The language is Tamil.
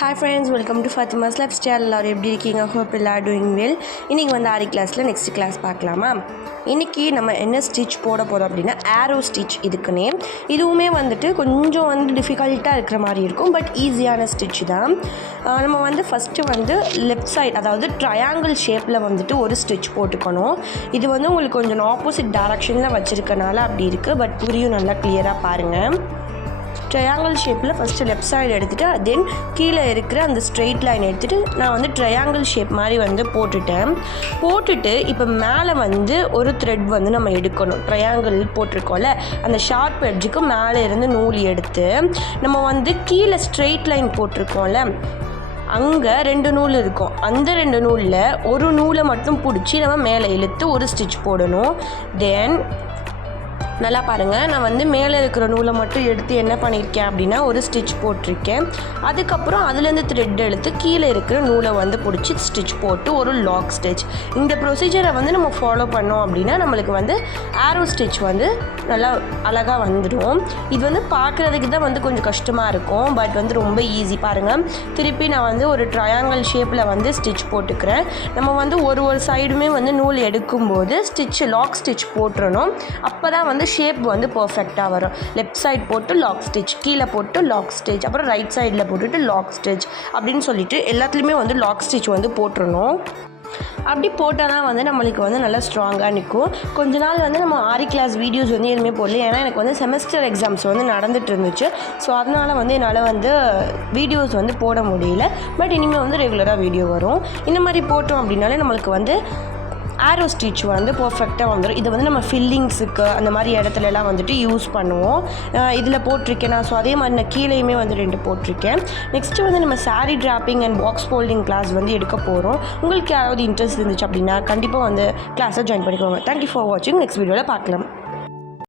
Hi friends, welcome to Fatima's Lifestyle. எல்லாரும் எப்படி இருக்கீங்க? Hope எல்லாரும் doing well. இன்னைக்கு வந்து ஆரி கிளாஸில் நெக்ஸ்ட் கிளாஸ் பார்க்கலாமா? இன்றைக்கி நம்ம என்ன ஸ்டிச் போட போகிறோம் அப்படின்னா ஆரோ ஸ்டிச். இதுக்கு நேம் இதுவுமே வந்துட்டு கொஞ்சம் வந்து டிஃபிகல்ட்டாக இருக்கிற மாதிரி இருக்கும், பட் ஈஸியான ஸ்டிச் தான். நம்ம வந்து ஃபஸ்ட்டு வந்து லெஃப்ட் சைட், அதாவது ட்ரையாங்கிள் ஷேப்பில் வந்துட்டு ஒரு ஸ்டிச் போட்டுக்கணும். இது வந்து உங்களுக்கு கொஞ்சம் ஆப்போசிட் டைரக்ஷனில் வச்சுருக்கனால அப்படி இருக்குது, பட் புரியும், நல்லா கிளியராக பாருங்கள். ட்ரையாங்கிள் ஷேப்பில் ஃபஸ்ட்டு லெஃப்ட் சைடு எடுத்துகிட்டு தென் கீழே இருக்கிற அந்த ஸ்ட்ரெயிட் லைன் எடுத்துகிட்டு நான் வந்து ட்ரையாங்கிள் ஷேப் மாதிரி வந்து போட்டுட்டு இப்போ மேலே வந்து ஒரு த்ரெட் வந்து நம்ம எடுக்கணும். ட்ரையாங்கிள் போட்டிருக்கோம்ல, அந்த ஷார்ப் எட்ஜுக்கு மேலே இருந்து நூல் எடுத்து நம்ம வந்து கீழே ஸ்ட்ரெயிட் லைன் போட்டிருக்கோம்ல, அங்கே 2 நூல் இருக்கும். அந்த 2 நூலில் ஒரு நூலை மட்டும் பிடிச்சி நம்ம மேலே இழுத்து ஒரு ஸ்டிச் போடணும். தென் நல்லா பாருங்கள், நான் வந்து மேலே இருக்கிற நூலை மட்டும் எடுத்து என்ன பண்ணியிருக்கேன் அப்படின்னா ஒரு ஸ்டிச் போட்டிருக்கேன். அதுக்கப்புறம் அதுலேருந்து த்ரெட் எடுத்து கீழே இருக்கிற நூலை வந்து பிடிச்சி ஸ்டிச் போட்டு ஒரு லாக் ஸ்டிச். இந்த ப்ரொசீஜரை வந்து நம்ம ஃபாலோ பண்ணோம் அப்படின்னா நம்மளுக்கு வந்து ஆரோ ஸ்டிச் வந்து நல்லா அழகாக வந்துடும். இது வந்து பார்க்குறதுக்கு தான் வந்து கொஞ்சம் கஷ்டமாக இருக்கும், பட் வந்து ரொம்ப ஈஸி. பாருங்கள், திருப்பி நான் வந்து ஒரு ட்ரையாங்கிள் ஷேப்பில் வந்து ஸ்டிச் போட்டுக்கிறேன். நம்ம வந்து ஒரு சைடுமே வந்து நூல் எடுக்கும்போது லாக் ஸ்டிச் போட்டுறணும். அப்போ தான் வந்து ஷேப் வந்து பர்ஃபெக்டாக வரும். லெஃப்ட் சைட் போட்டு லாக் ஸ்டிச், கீழே போட்டு லாக் ஸ்டிச், அப்புறம் ரைட் சைடில் போட்டுட்டு லாக் ஸ்டிச் அப்படின்னு சொல்லிட்டு எல்லாத்துலேயுமே வந்து லாக் ஸ்டிச் வந்து போட்டுறணும். அப்படி போட்டால் தான் வந்து நம்மளுக்கு வந்து நல்லா ஸ்ட்ராங்காக நிற்கும். கொஞ்ச நாள் வந்து நம்ம ஆரி கிளாஸ் வீடியோஸ் வந்து எதுவுமே போடல, ஏன்னா எனக்கு வந்து செமஸ்டர் எக்ஸாம்ஸ் வந்து நடந்துகிட்டு இருந்துச்சு. ஸோ அதனால் வந்து என்னால் வந்து வீடியோஸ் வந்து போட முடியல. பட் இனிமேல் வந்து ரெகுலராக வீடியோ வரும். இந்த மாதிரி போட்டோம் அப்படின்னாலே நம்மளுக்கு வந்து ஆரோ ஸ்டிச் வந்து பர்ஃபெக்டாக வந்துடும். இதை வந்து நம்ம ஃபில்லிங்ஸுக்கு அந்த மாதிரி இடத்துலலாம் வந்துட்டு யூஸ் பண்ணுவோம். இதில் போட்டிருக்கேன் நான். ஸோ அதே மாதிரி நான் கீழேயுமே வந்து 2 போட்டிருக்கேன். நெக்ஸ்ட்டு வந்து நம்ம saree draping and box folding class வந்து எடுக்க போகிறோம். உங்களுக்கு யாராவது இன்ட்ரெஸ்ட் இருந்துச்சு அப்படின்னா கண்டிப்பாக வந்து கிளாஸை ஜாயின் பண்ணிக்கோங்க. தேங்க்யூ ஃபார் வாட்சிங். நெக்ஸ்ட் வீடியோவில் பார்க்கலாம்.